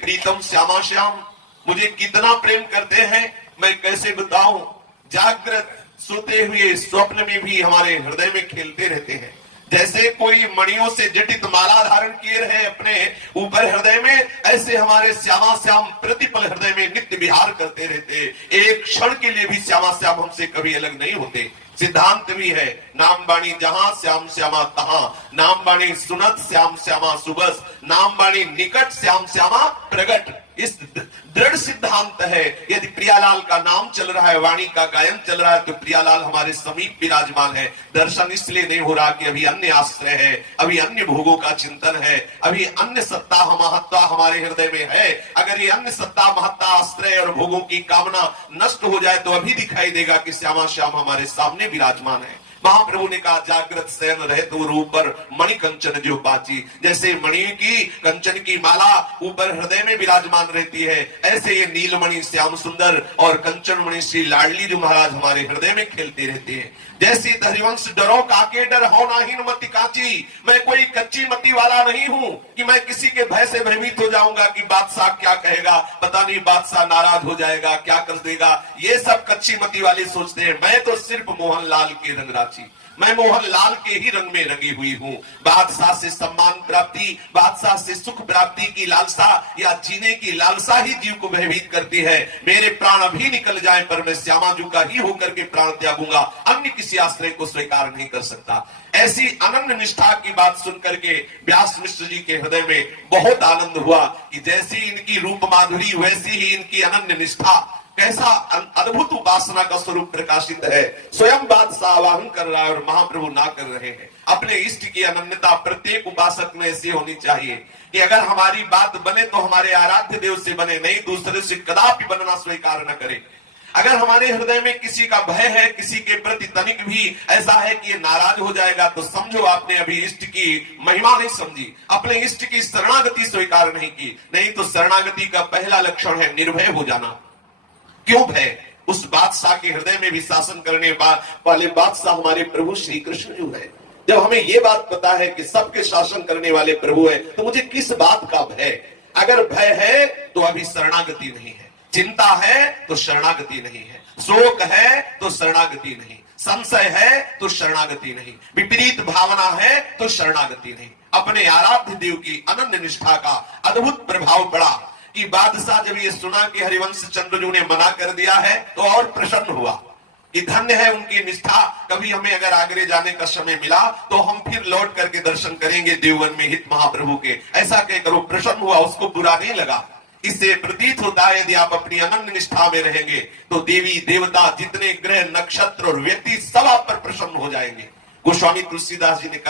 प्रीतम श्यामा श्याम मुझे कितना प्रेम करते हैं, मैं कैसे बताऊं। जागृत सोते हुए स्वप्न में भी हमारे हृदय में खेलते रहते हैं। जैसे कोई मणियों से जटित माला धारण किए रहे अपने ऊपर हृदय में, ऐसे हमारे श्यामा श्याम प्रतिपल हृदय में नित्य विहार करते रहते। एक क्षण के लिए भी श्यामा श्याम हमसे कभी अलग नहीं होते। सिद्धांत भी है, नाम बाणी जहां श्याम श्यामा तहां, नाम बाणी सुनत श्याम श्यामा सुबस, नाम बाणी निकट श्याम श्यामा प्रगट। इस दृढ़ सिद्धांत है, यदि प्रियालाल का नाम चल रहा है, वाणी का गायन चल रहा है, तो प्रियालाल हमारे समीप विराजमान है। दर्शन इसलिए नहीं हो रहा कि अभी अन्य आश्रय है, अभी अन्य भोगों का चिंतन है, अभी अन्य सत्ता महत्ता हमारे हृदय में है। अगर ये अन्य सत्ता महत्ता आश्रय और भोगों की कामना नष्ट हो जाए तो अभी दिखाई देगा कि श्यामा श्याम हमारे सामने विराजमान है। महाप्रभु ने कहा, जागृत शयन रहे तो ऊपर मणि कंचन जो बाची। जैसे मणि की कंचन की माला ऊपर हृदय में विराजमान रहती है, ऐसे ये नीलमणि श्याम सुंदर और कंचन मणि श्री लाडली जो महाराज हमारे हृदय में खेलते रहते हैं। जैसे हरिवंश डरो काके डर हो नाहीन मति काची, मैं कोई कच्ची मति वाला नहीं हूं कि मैं किसी के भय से भयभीत हो जाऊंगा कि बादशाह क्या कहेगा, पता नहीं बादशाह नाराज हो जाएगा, क्या कर देगा। ये सब कच्ची मति वाले सोचते हैं। मैं तो सिर्फ मोहनलाल के रंगराजी, मैं मोहनलाल के ही रंग में रंगी हुई हूँ। बादशाह से सम्मान प्राप्ति, बादशाह से सुख प्राप्ति की लालसा या जीने की लालसा ही जीव को भयभीत करती है। मेरे प्राण अभी निकल जाए पर मैं श्यामा जी का ही होकर के प्राण त्यागूंगा, अन्य किसी आश्रय को स्वीकार नहीं कर सकता। ऐसी अनन्य निष्ठा की बात सुनकर के व्यास मिश्र जी के हृदय में बहुत आनंद हुआ कि जैसी इनकी रूप माधुरी वैसी ही इनकी अनन्य निष्ठा। कैसा अद्भुत उपासना का स्वरूप प्रकाशित है। स्वयं बादशाह आवाहन कर रहा है और महाप्रभु ना कर रहे हैं। अपने इष्ट की अनन्यता प्रत्येक उपासक में ऐसी होनी चाहिए कि अगर हमारी बात बने तो हमारे आराध्य देव से बने, नहीं दूसरे से कदापि बनना स्वीकार न करे। अगर हमारे हृदय में किसी का भय है, किसी के प्रति तनिक भी ऐसा है कि ये नाराज हो जाएगा, तो समझो आपने अभी इष्ट की महिमा नहीं समझी, अपने इष्ट की शरणागति स्वीकार नहीं की। नहीं तो शरणागति का पहला लक्षण है निर्भय हो जाना। क्यों भय? उस बादशाह के हृदय में भी शासन करने वाले बादशाह हमारे प्रभु श्री कृष्ण जो है। जब हमें ये बात पता है कि सबके शासन करने वाले प्रभु है, तो मुझे किस बात का भय? अगर भय है तो अभी शरणागति नहीं है, चिंता है तो शरणागति नहीं है, शोक है तो शरणागति नहीं, संशय है तो शरणागति नहीं, विपरीत भावना है तो शरणागति नहीं। अपने आराध्य देव की अनन्य निष्ठा का अद्भुत प्रभाव पड़ा कि बादशाह जब ये सुना कि हरिवंश चंद्रजू ने मना कर दिया है तो और प्रसन्न हुआ कि धन्य है उनकी निष्ठा। कभी हमें अगर आगरे जाने का समय मिला तो हम फिर लौट करके दर्शन करेंगे देववन में हित महाप्रभु के, ऐसा कहकर वो प्रसन्न हुआ, उसको बुरा नहीं लगा। इससे प्रतीत होता है यदि आप अपनी अनन्य निष्ठा में रहेंगे तो देवी देवता जितने ग्रह नक्षत्र और व्यक्ति सब आप पर प्रसन्न हो जाएंगे। गोस्वामी तुलसीदास जी ने